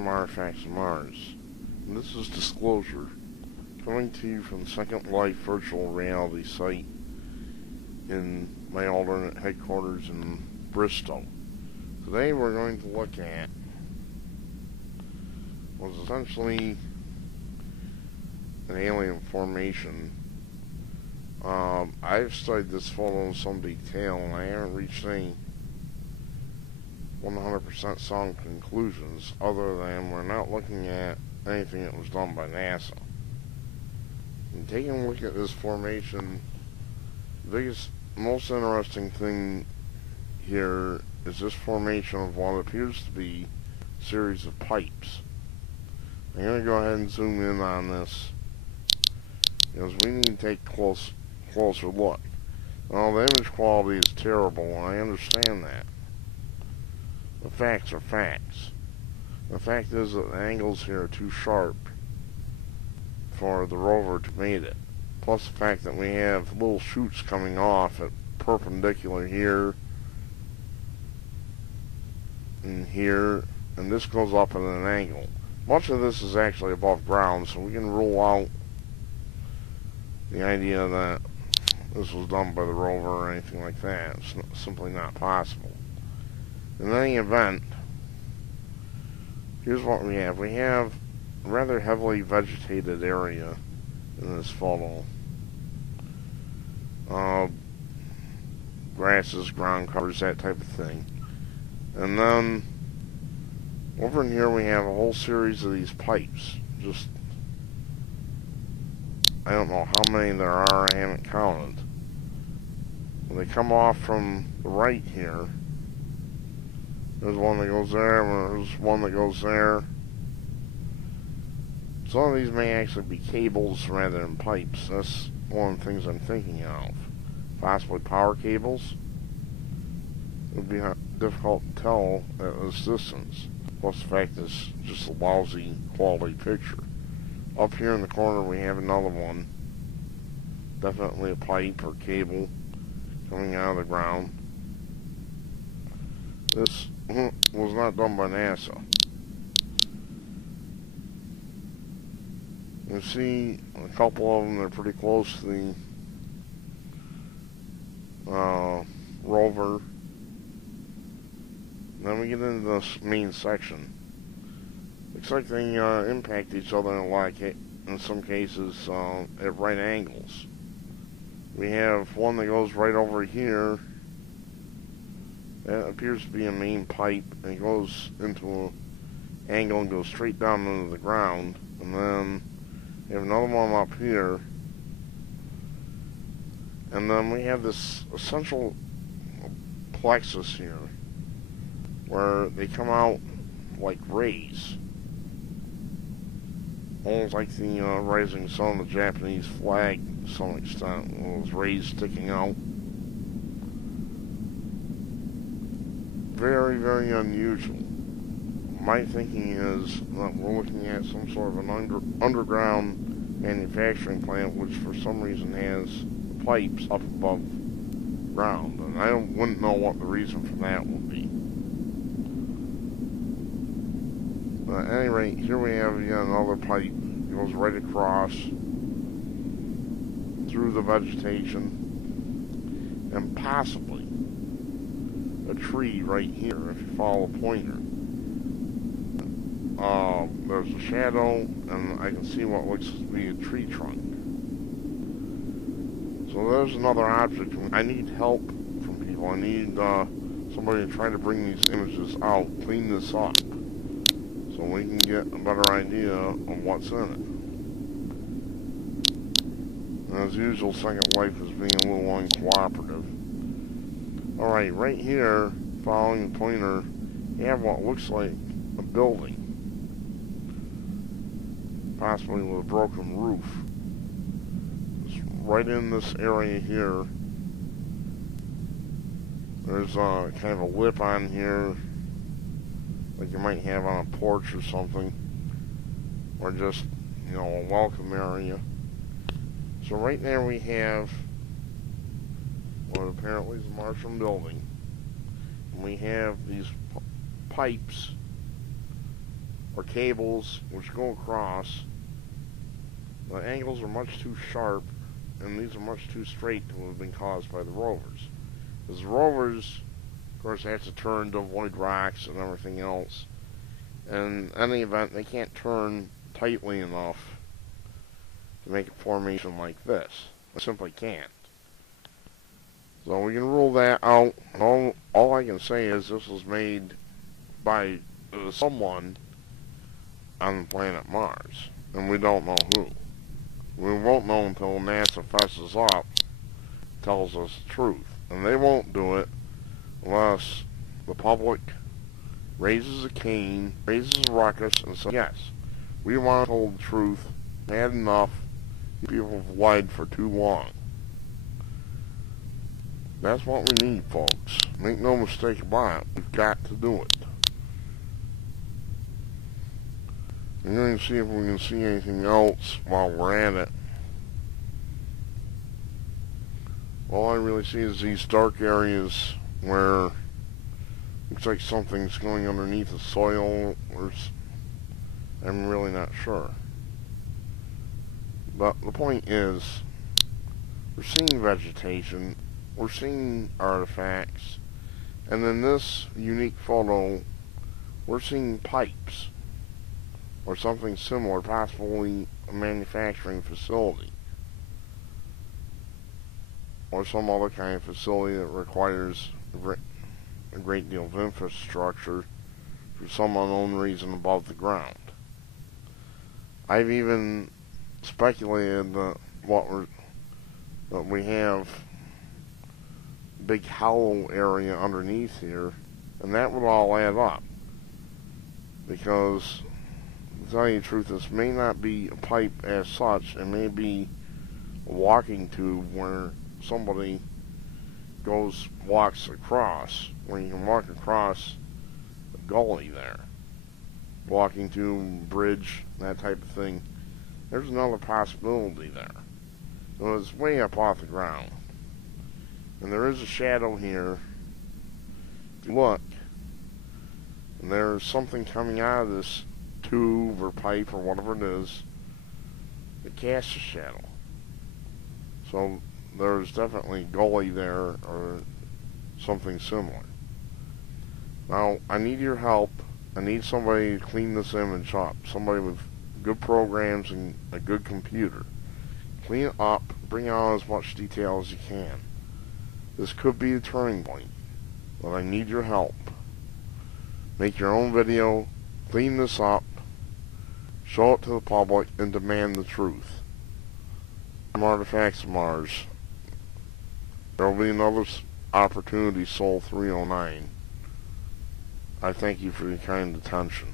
Paranormal Artifacts of Mars. And this is Disclosure, coming to you from the Second Life virtual reality site in my alternate headquarters in Bristol. Today we're going to look at what's essentially an alien formation. I've studied this photo in some detail and I haven't reached any 100% sound conclusions other than we're not looking at anything that was done by NASA. And taking a look at this formation, the biggest, most interesting thing here is this formation of what appears to be a series of pipes. I'm going to go ahead and zoom in on this because we need to take a closer look. Now, the image quality is terrible, and I understand that. The facts are facts. The fact is that the angles here are too sharp for the rover to make it. Plus the fact that we have little shoots coming off at perpendicular here and here, and this goes up at an angle. Much of this is actually above ground, so we can rule out the idea that this was done by the rover or anything like that. It's simply not possible. In any event, here's what we have. We have a rather heavily vegetated area in this photo. Grasses, ground covers, that type of thing. And then over in here we have a whole series of these pipes. Just, I don't know how many there are, I haven't counted. When they come off from the right here, there's one that goes there, and there's one that goes there. Some of these may actually be cables rather than pipes. That's one of the things I'm thinking of. Possibly power cables. It would be difficult to tell at this distance. Plus the fact that it's just a lousy quality picture. Up here in the corner we have another one. Definitely a pipe or cable coming out of the ground. This was not done by NASA. You see a couple of them, they're pretty close to the rover. Then we get into this main section. Looks like they impact each other in some cases at right angles. We have one that goes right over here. That appears to be a main pipe, and it goes into an angle and goes straight down into the ground. And then we have another one up here. And then we have this essential plexus here, where they come out like rays. Almost like the rising sun of the Japanese flag to some extent. Those rays sticking out. Very, very unusual. My thinking is that we're looking at some sort of an underground manufacturing plant which for some reason has pipes up above ground, and I wouldn't know what the reason for that would be. But at any rate, here we have yet another pipe. It goes right across through the vegetation and possibly a tree right here if you follow a pointer. There's a shadow and I can see what looks to be a tree trunk. So there's another object. I need help from people. I need somebody to try to bring these images out, clean this up, so we can get a better idea of what's in it. And as usual, Second Life is being a little uncooperative. Alright, right here, following the pointer, you have what looks like a building. Possibly with a broken roof. It's right in this area here. There's kind of a lip on here, like you might have on a porch or something. Or just, you know, a welcome area. So right there we have what apparently is a Martian building. And we have these pipes or cables which go across, the angles are much too sharp, and these are much too straight to have been caused by the rovers. Because the rovers, of course, have to turn to avoid rocks and everything else. And in any event, they can't turn tightly enough to make a formation like this. They simply can't. So we can rule that out. All I can say is this was made by someone on the planet Mars. And we don't know who. We won't know until NASA fesses up, tells us the truth. And they won't do it unless the public raises a cane, raises a ruckus, and says, yes, we want to tell the truth. Had enough. People have lied for too long. That's what we need, folks. Make no mistake about it. We've got to do it. I'm going to see if we can see anything else while we're at it. All I really see is these dark areas where looks like something's going underneath the soil, or I'm really not sure. But the point is, we're seeing vegetation, we're seeing artifacts, and in this unique photo, we're seeing pipes, or something similar, possibly a manufacturing facility, or some other kind of facility that requires a great deal of infrastructure for some unknown reason above the ground. I've even speculated that we have a big hollow area underneath here, and that would all add up. Because, to tell you the truth, this may not be a pipe as such. It may be a walking tube where somebody walks across, where you can walk across the gully there. Walking tube, bridge, that type of thing. There's another possibility there. So it's way up off the ground. And there is a shadow here. If you look, and there's something coming out of this tube or pipe or whatever it is that casts a shadow. So there's definitely a gully there or something similar. Now, I need your help. I need somebody to clean this image up. Somebody with good programs and a good computer. Clean it up. Bring out as much detail as you can. This could be the turning point, but I need your help. Make your own video. Clean this up. Show it to the public and demand the truth. From Artifacts of Mars. There will be another opportunity, Soul 309. I thank you for your kind attention.